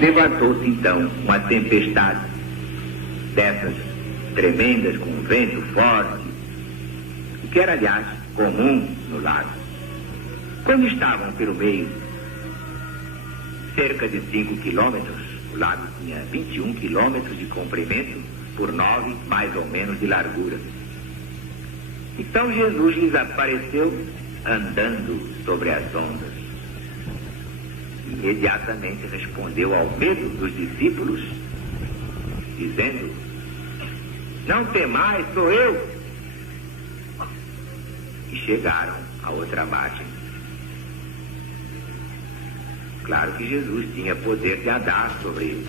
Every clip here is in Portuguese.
Levantou-se então uma tempestade dessas tremendas, com vento forte, o que era, aliás, comum no lago. Quando estavam pelo meio, cerca de 5 quilômetros, o lago tinha 21 quilômetros de comprimento por 9, mais ou menos, de largura. Então Jesus lhes apareceu andando sobre as ondas. Imediatamente respondeu ao medo dos discípulos, dizendo: não temais, sou eu. E chegaram à outra margem. Claro que Jesus tinha poder de andar sobre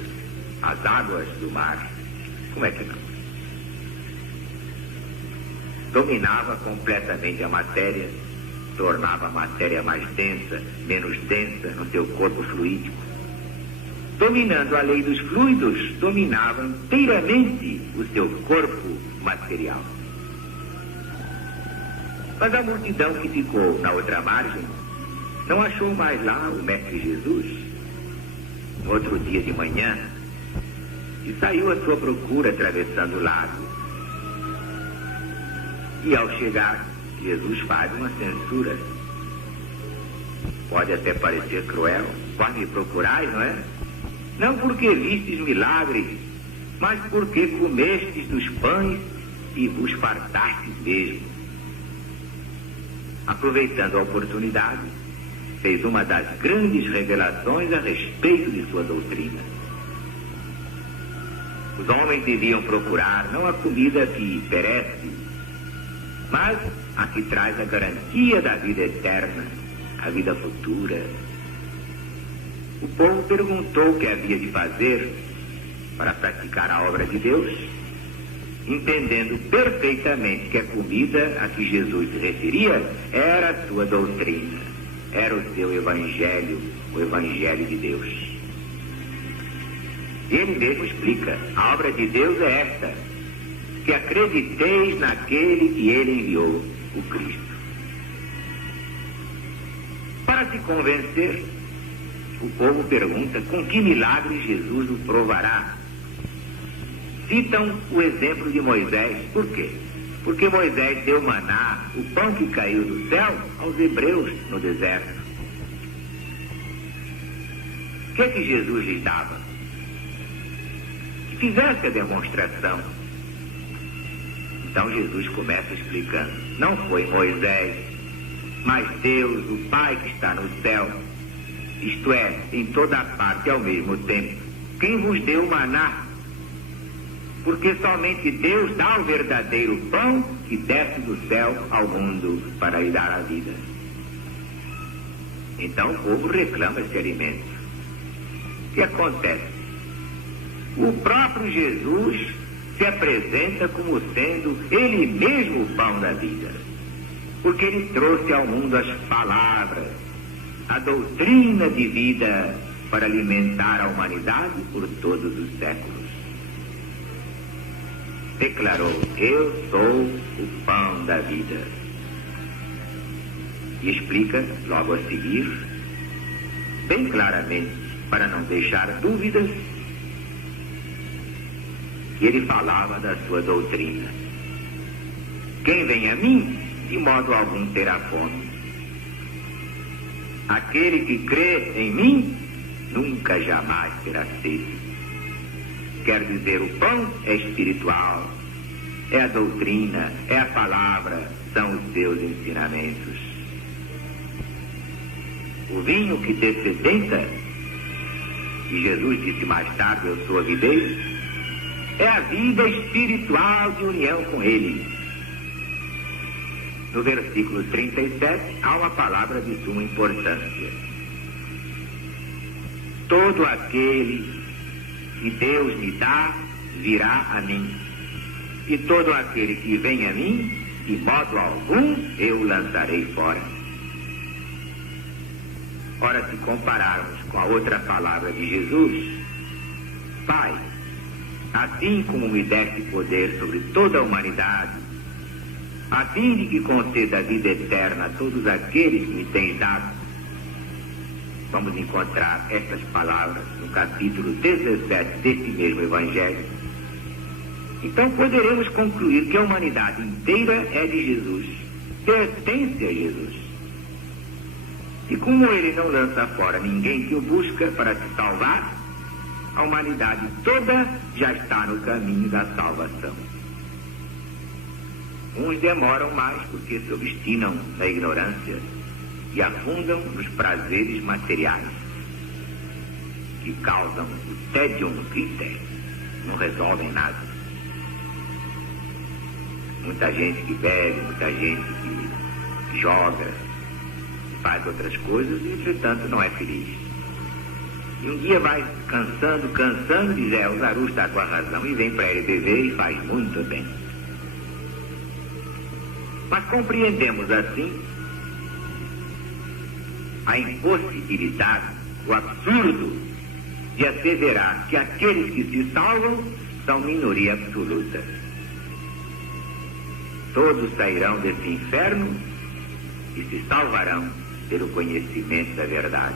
as águas do mar. Como é que não? Dominava completamente a matéria, tornava a matéria mais densa, menos densa no seu corpo fluídico. Dominando a lei dos fluidos, dominava inteiramente o seu corpo material. Mas a multidão que ficou na outra margem não achou mais lá o Mestre Jesus. No outro dia de manhã, e saiu à sua procura atravessando o lago. E ao chegar, Jesus faz uma censura. Pode até parecer cruel, quase me procurais, não é? Não porque vistes milagres, mas porque comestes dos pães e vos fartastes mesmo. Aproveitando a oportunidade, fez uma das grandes revelações a respeito de sua doutrina. Os homens deviam procurar não a comida que perece, mas a que traz a garantia da vida eterna, a vida futura. O povo perguntou o que havia de fazer para praticar a obra de Deus, entendendo perfeitamente que a comida a que Jesus se referia era a sua doutrina, era o seu evangelho, o evangelho de Deus. E ele mesmo explica: a obra de Deus é esta, que acrediteis naquele que ele enviou, o Cristo. Para se convencer, o povo pergunta com que milagre Jesus o provará. Citam o exemplo de Moisés. Por quê? Porque Moisés deu maná, o pão que caiu do céu, aos hebreus no deserto. O que é que Jesus lhes dava? Que fizesse a demonstração. Então Jesus começa explicando: não foi Moisés, mas Deus, o Pai que está no céu, isto é, em toda parte ao mesmo tempo, quem vos deu o maná. Porque somente Deus dá o verdadeiro pão que desce do céu ao mundo para lhe dar a vida. Então o povo reclama esse alimento. O que acontece? O próprio Jesus se apresenta como sendo ele mesmo o pão da vida, porque ele trouxe ao mundo as palavras, a doutrina de vida para alimentar a humanidade por todos os séculos. Declarou: eu sou o pão da vida. E explica logo a seguir, bem claramente, para não deixar dúvidas, que ele falava da sua doutrina. Quem vem a mim, de modo algum terá fome. Aquele que crê em mim, nunca jamais terá sede. Quer dizer, o pão é espiritual, é a doutrina, é a palavra, são os seus ensinamentos. O vinho que dessedenta, e Jesus disse mais tarde: eu sou a videira, é a vida espiritual de união com ele. No versículo 37, há uma palavra de suma importância: todo aquele que Deus me dá, virá a mim. E todo aquele que vem a mim, de modo algum, eu o lançarei fora. Ora, se compararmos com a outra palavra de Jesus: Pai, assim como me deste poder sobre toda a humanidade, a fim de que conceda a vida eterna a todos aqueles que me tens dado, vamos encontrar estas palavras no capítulo 17 deste mesmo Evangelho. Então poderemos concluir que a humanidade inteira é de Jesus, pertence a Jesus. E como ele não lança fora ninguém que o busca para se salvar, a humanidade toda já está no caminho da salvação. Uns demoram mais porque se obstinam na ignorância e afundam nos prazeres materiais, que causam o tédium vitae, não resolvem nada. Muita gente que bebe, muita gente que joga, faz outras coisas e, entretanto, não é feliz. E um dia vai cansando, diz, o Zaru está com a razão, e vem para ele beber e faz muito bem. Mas compreendemos assim a impossibilidade, o absurdo de asseverar que aqueles que se salvam são minoria absoluta. Todos sairão desse inferno e se salvarão pelo conhecimento da verdade.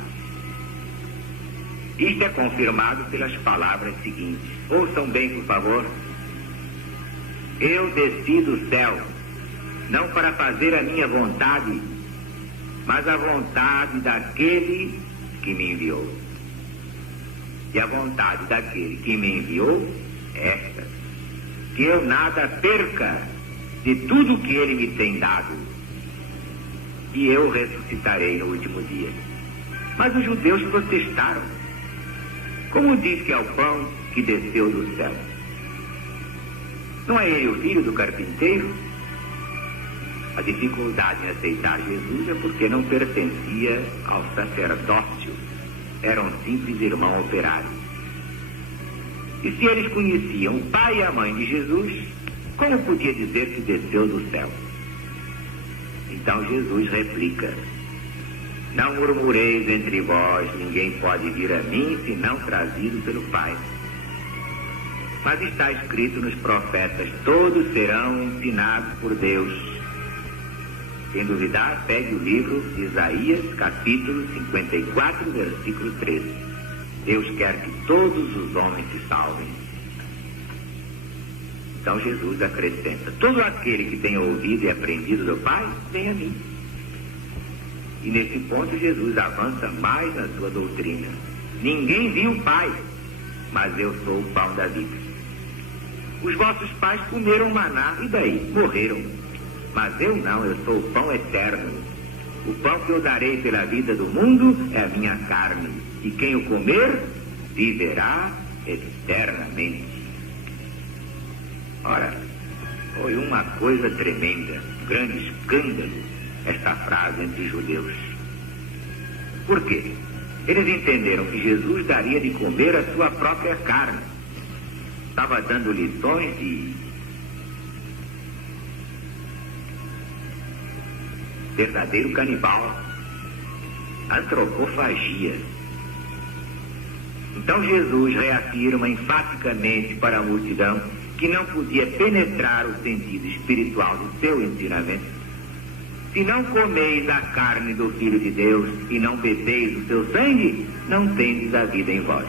Isto é confirmado pelas palavras seguintes. Ouçam bem, por favor. Eu desci do céu, não para fazer a minha vontade, mas a vontade daquele que me enviou. E a vontade daquele que me enviou é esta: que eu nada perca de tudo que ele me tem dado, e eu ressuscitarei no último dia. Mas os judeus protestaram. Como diz que é o pão que desceu do céu? Não é ele o filho do carpinteiro? A dificuldade em aceitar Jesus é porque não pertencia ao sacerdócio. Era um simples irmão operário. E se eles conheciam o pai e a mãe de Jesus, como podia dizer que desceu do céu? Então Jesus replica: não murmureis entre vós, ninguém pode vir a mim senão trazido pelo Pai. Mas está escrito nos profetas: todos serão ensinados por Deus. Quem duvidar, pegue o livro de Isaías, capítulo 54, versículo 13. Deus quer que todos os homens se salvem. Então Jesus acrescenta: todo aquele que tem ouvido e aprendido do Pai, vem a mim. E nesse ponto Jesus avança mais na sua doutrina. Ninguém viu o Pai, mas eu sou o pão da vida. Os vossos pais comeram maná, e daí? Morreram. Mas eu não, eu sou o pão eterno. O pão que eu darei pela vida do mundo é a minha carne, e quem o comer, viverá eternamente. Ora, foi uma coisa tremenda, um grande escândalo, esta frase entre os judeus. Por quê? Eles entenderam que Jesus daria de comer a sua própria carne. Estava dando lições de verdadeiro canibal, antropofagia. Então Jesus reafirma enfaticamente para a multidão que não podia penetrar o sentido espiritual do seu ensinamento. Se não comeis a carne do Filho de Deus e não bebeis o seu sangue, não tendes a vida em vós.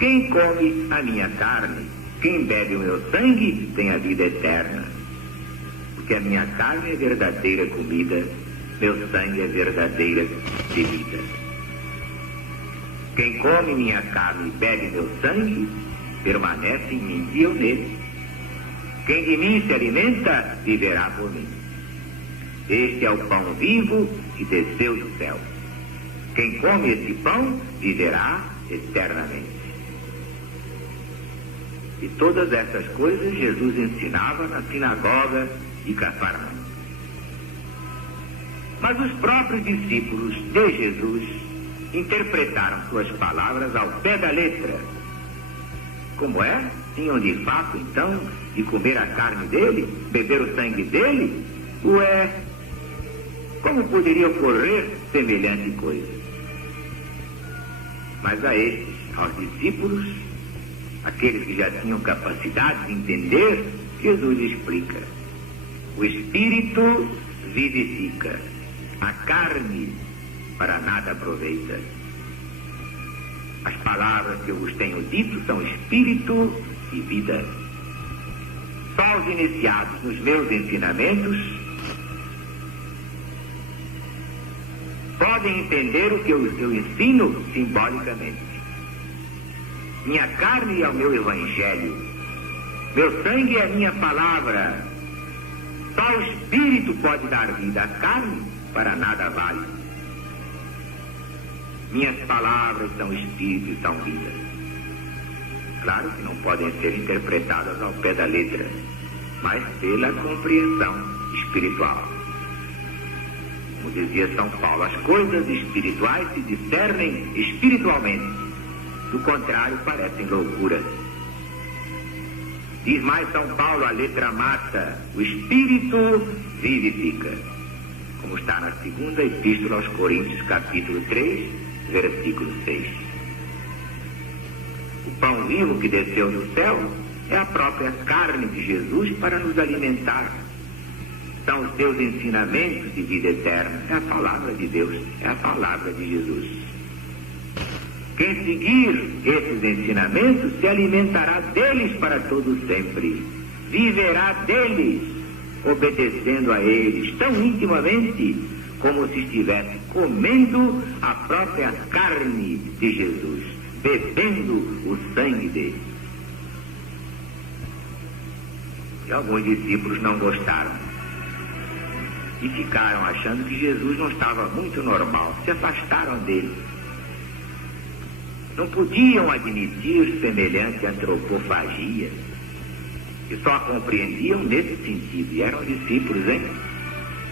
Quem come a minha carne, quem bebe o meu sangue, tem a vida eterna. Porque a minha carne é verdadeira comida, meu sangue é verdadeira bebida. Quem come minha carne e bebe meu sangue, permanece em mim e eu nele. Quem de mim se alimenta, viverá por mim. Este é o pão vivo que desceu do céu. Quem come esse pão, viverá eternamente. E todas essas coisas Jesus ensinava na sinagoga de Cafarnaum. Mas os próprios discípulos de Jesus interpretaram suas palavras ao pé da letra. Como é? Tinham de fato, então, de comer a carne dele, beber o sangue dele? Ué, como poderia ocorrer semelhante coisa? Mas a estes, aos discípulos, aqueles que já tinham capacidade de entender, Jesus explica: o Espírito vivifica, a carne para nada aproveita. As palavras que eu vos tenho dito são espírito e vida. Só os iniciados nos meus ensinamentos podem entender o que eu ensino simbolicamente. Minha carne é o meu evangelho, meu sangue é a minha palavra. Só o espírito pode dar vida, a carne para nada vale. Minhas palavras são espírito e são vida. Claro que não podem ser interpretadas ao pé da letra, mas pela compreensão espiritual. Como dizia São Paulo, as coisas espirituais se discernem espiritualmente. Do contrário, parecem loucura. Diz mais São Paulo, a letra mata, o espírito vivifica. Como está na segunda epístola aos Coríntios, capítulo 3, versículo 6. O pão vivo que desceu do céu é a própria carne de Jesus para nos alimentar. São os seus ensinamentos de vida eterna. É a palavra de Deus, é a palavra de Jesus. Quem seguir esses ensinamentos se alimentará deles para todo sempre. Viverá deles, obedecendo a eles tão intimamente como se estivesse comendo a própria carne de Jesus, bebendo o sangue dele. E alguns discípulos não gostaram e ficaram achando que Jesus não estava muito normal, se afastaram dele. Não podiam admitir semelhante antropofagia e só a compreendiam nesse sentido. E eram discípulos, hein?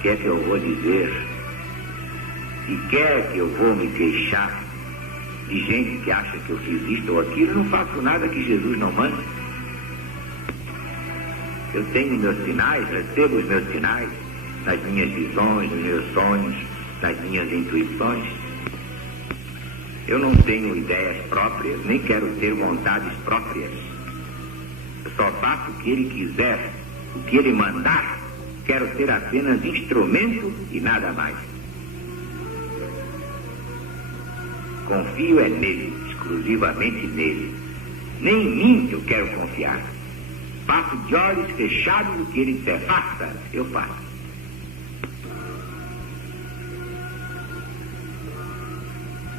Quer que eu vou dizer? E quer que eu vou me queixar de gente que acha que eu fiz isto ou aquilo? Não faço nada que Jesus não manda. Eu tenho meus sinais, recebo os meus sinais nas minhas visões, nos meus sonhos, nas minhas intuições. Eu não tenho ideias próprias, nem quero ter vontades próprias. Eu só faço o que ele quiser, o que ele mandar. Quero ser apenas instrumento e nada mais. Confio é nele, exclusivamente nele. Nem em mim eu quero confiar. Faço de olhos fechados o que ele disser. Faça, eu faço.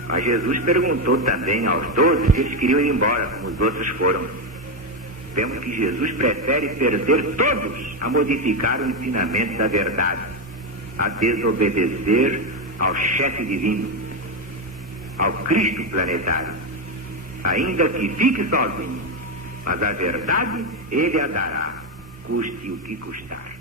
Mas Jesus perguntou também aos 12 se eles queriam ir embora, como os outros foram. Vemos que Jesus prefere perder todos a modificar o ensinamento da verdade, a desobedecer ao chefe divino, ao Cristo planetário, ainda que fique sozinho, mas a verdade ele a dará, custe o que custar.